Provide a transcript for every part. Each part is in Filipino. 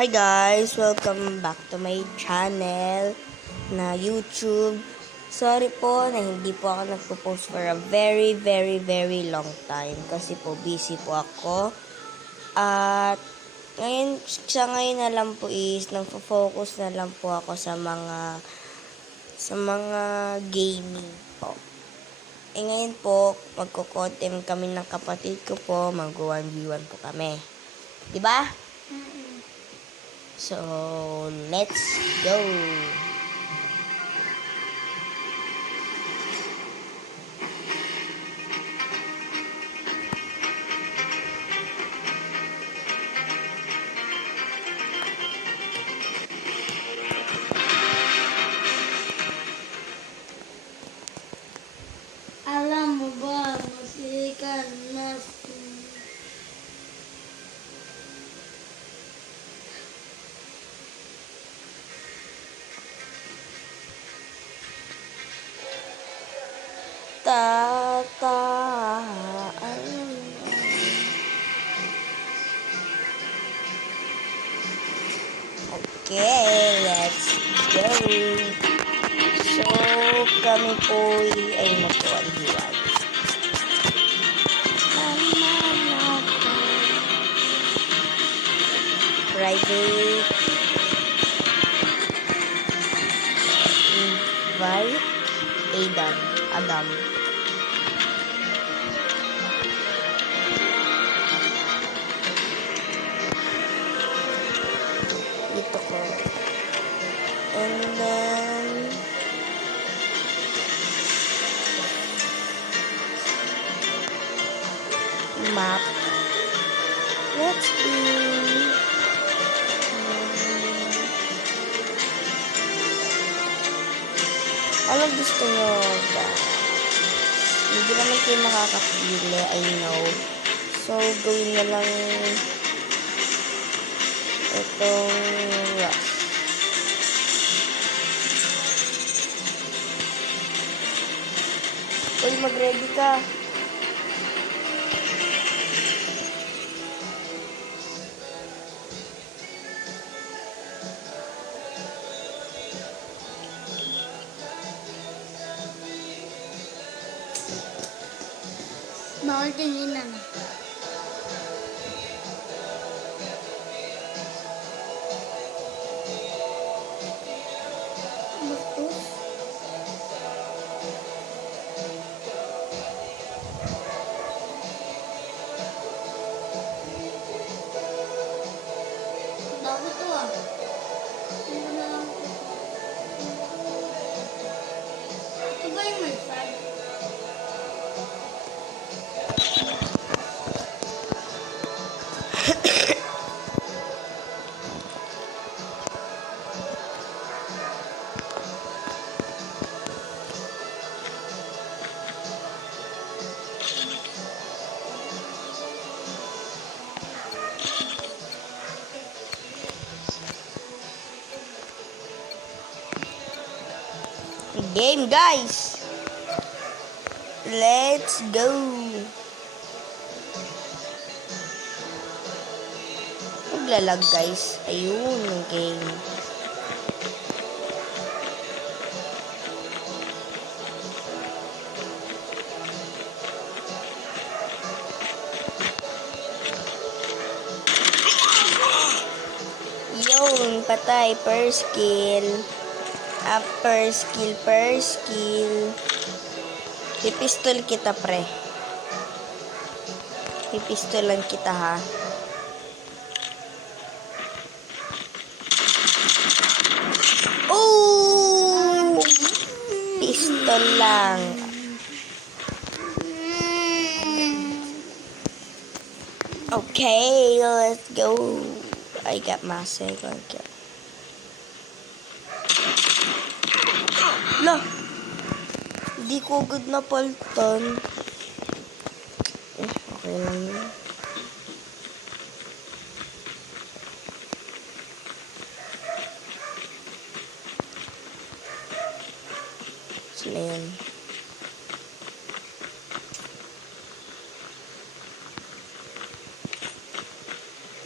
Hi guys! Welcome back to my channel na YouTube. Sorry po na hindi po ako nagpo-post for a very long time kasi po busy po ako. At ngayon na lang po is nagfo-focus na lang po ako sa mga gaming po. Ngayon po, magko-content kami ng kapatid ko po, mag-1v1 po kami. Diba? So, let's go! Alam mo ba, masikan na Okay, let's go! So, kami po ay magkawan-diwan. Private. Invite. Adam. Dito ko. And then, map. Let's do anong gusto nyo ba? Hindi naman kayo makakapili, I know. So, gawin na lang itong rush. Uy, mag-ready ka. bawal tinginan. Bastos. Bakit to ah? Ito na lang. Ito ba yung may friend? Game, guys! Let's go! Naglalag, guys. Ayun, yung game. Yun, patay. First kill. Per skill. Pipistol kita, pre. Pipistolan kita, ha. Oh! Pistol lang. Okay, let's go. I got my second kill. La! Hindi ko agad na paltan. Okay lang yun. Sila yun.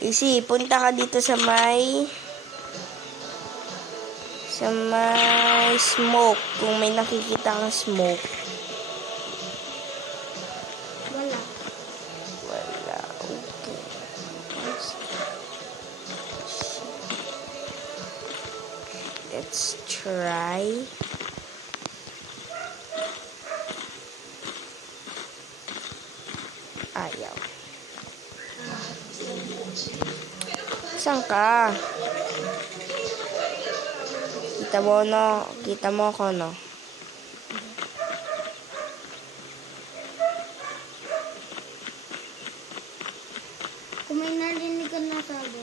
Easy, punta ka dito sa may smoke. Kung may nakikita kang smoke. Wala. Wala. Okay. Let's try. Ayaw. Saan ka? Kita mo, no? Kita mo ako, no? Kung may narinig ka na sabi.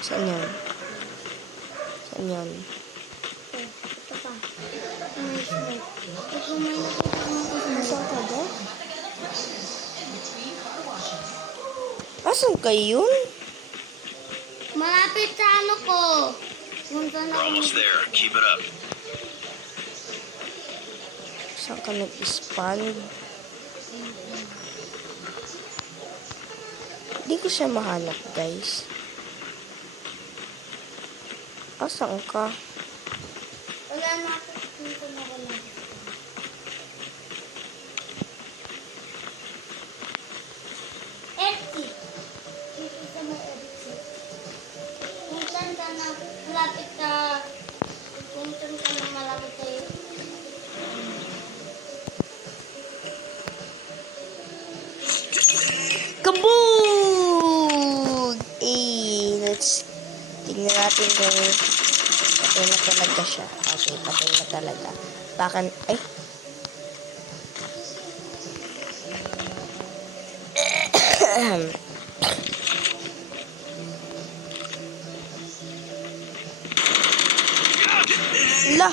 Saan yun? Saan yun? Ito pa. May smoke. Kung may nakita mo ko sa Nasaan ka ba? Asan kayo yun? malapit sa ano ko. Kung saan We're ako almost there. Keep it up. Saan ka nag-expand? Hindi ko siya mahanap, guys. Asan ka? wala na ako. Dito na wala. Empty. Dito sa may empty. Kung saan ka na malapit ka. Kung saan ka na malapit sa'yo. Kabog! Eh, let's tingnan natin kung patay na talaga siya. Okay, patay na talaga. Bakan, ay. La!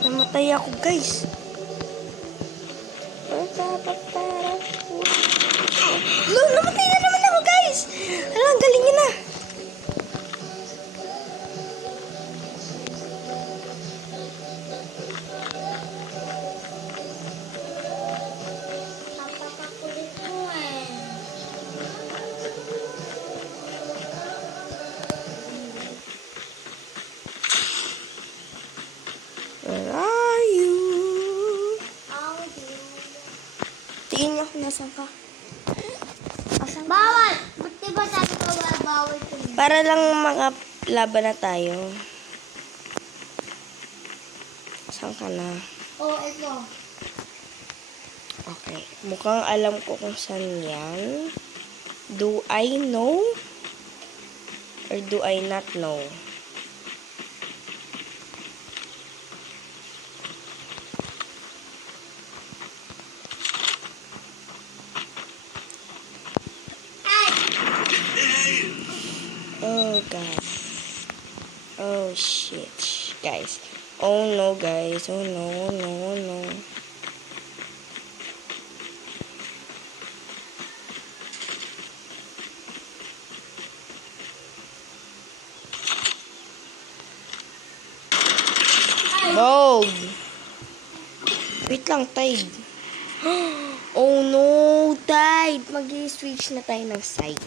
Namatay ako, guys. Lo, namatay na naman ako, guys! Hala, ang galing niya na. Napakakulit mo eh. Where are you? Audio. Tingin niyo kung nasan ka. Asan ka? Bawal! Ba't diba sabi ko bawal ko yun? Para lang makalaban na tayo. Saan ka na? Oh, ito. Okay. Mukhang alam ko kung saan yan. Do I know? Or do I not know? Oh, God. Oh, shit. Guys. Oh, no, guys. Oh, no, no, no. Bog! Wait lang, Tide. Oh, no, Tide. Mag-switch na tayo ng side.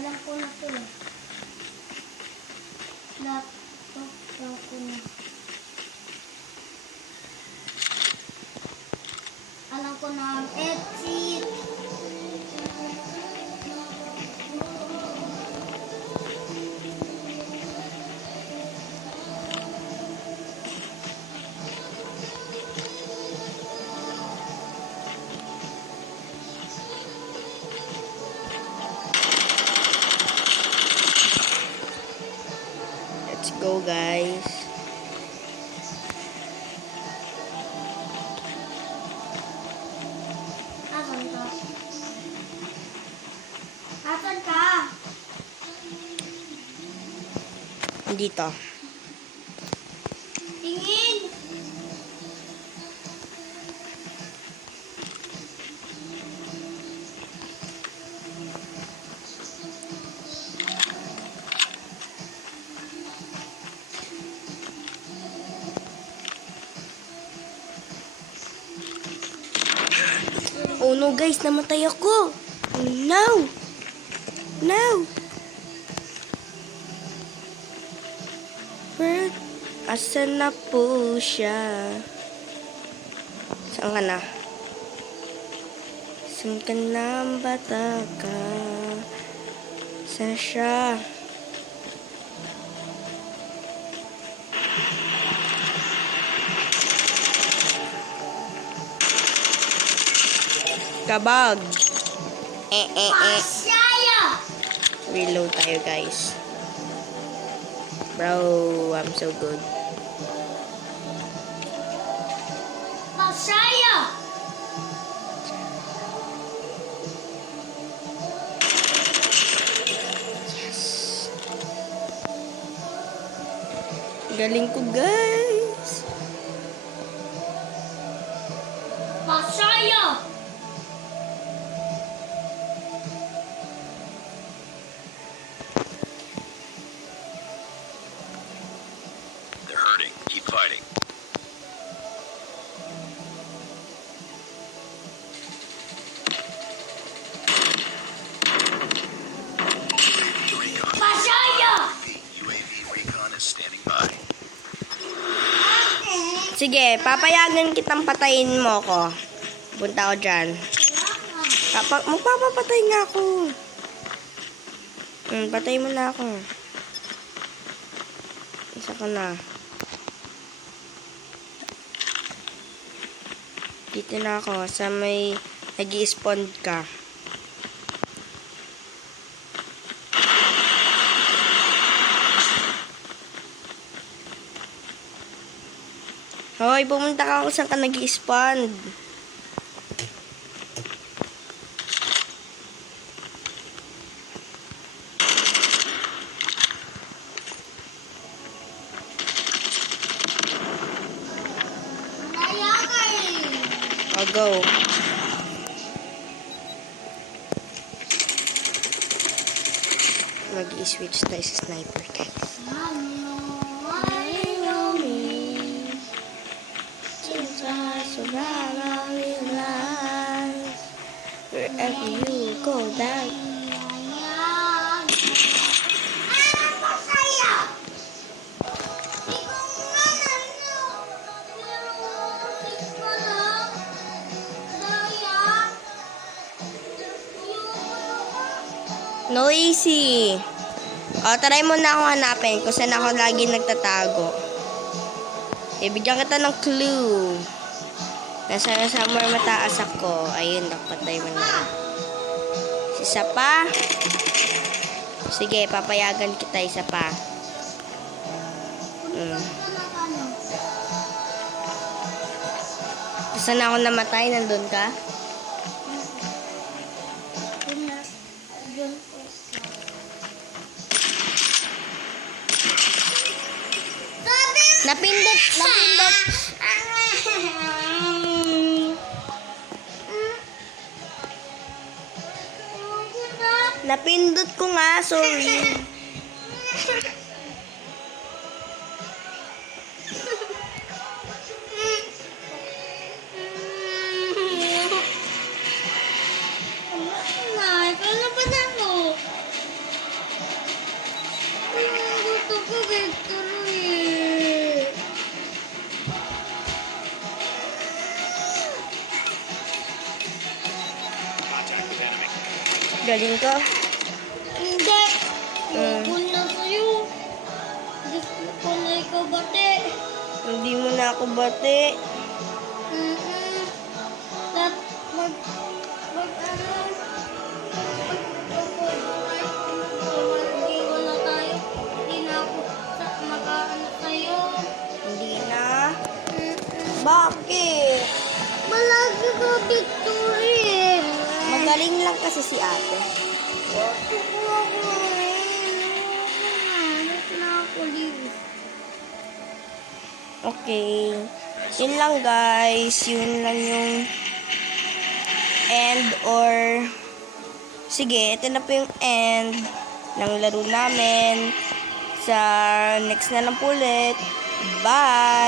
Alam ko na to eh. Laptop ko na. Alam ko na ang exit. Let's go, guys. Asan ka? Asan ka? Dito. Tingin! Oh no guys, namatay ako. No. No. Where? Asan na po siya? Saan ka na? Saan ka na, bata ka? Saan siya? Kabag. Pasaya! Reload tayo, guys. Bro, I'm so good. Pasaya! Galing ko, guys. Pasaya! They're hurting. Keep fighting. Recon. Pasaya! UAV recon is standing by. Sige, papayagan kitang patayin mo ko. Punta ako dyan. Magpapapatay nga ako. Patay mo na ako. Isa ka na. Dito na ako sa may nag-i-spawn ka. Hoy, pumunta ka kung saan ka nag-i-spawn. I'll go. Mag-i-switch tayo sa sniper, guys. Wherever you go, that noisy. O, try mo na ako hanapin kung saan ako lagi nagtatago. Ibigyan kita ng clue. Nasa somewhere mataas ako. Ayun, napatay mo na. Isa pa. Sige, papayagan kita isa pa. Saan ako namatay? Nandun ka? Napindot! Napindot! Napindot ko nga, sorry. Galing ko. Hindi. Huwag na sa'yo. Gusto ko na ikaw bate. Hindi mo na ako bate. Mag-iwan na tayo. Hindi na ako mag-aano sa'yo. Hindi na. Bakit? Malagi ka victory eh. Magaling lang kasi si ate. Gusto ko ako eh. Hanap na ako live. Okay. Yun lang guys. Yun lang yung end or sige, ito na po yung end ng laro namin. Sa next na lang po ulit. Bye!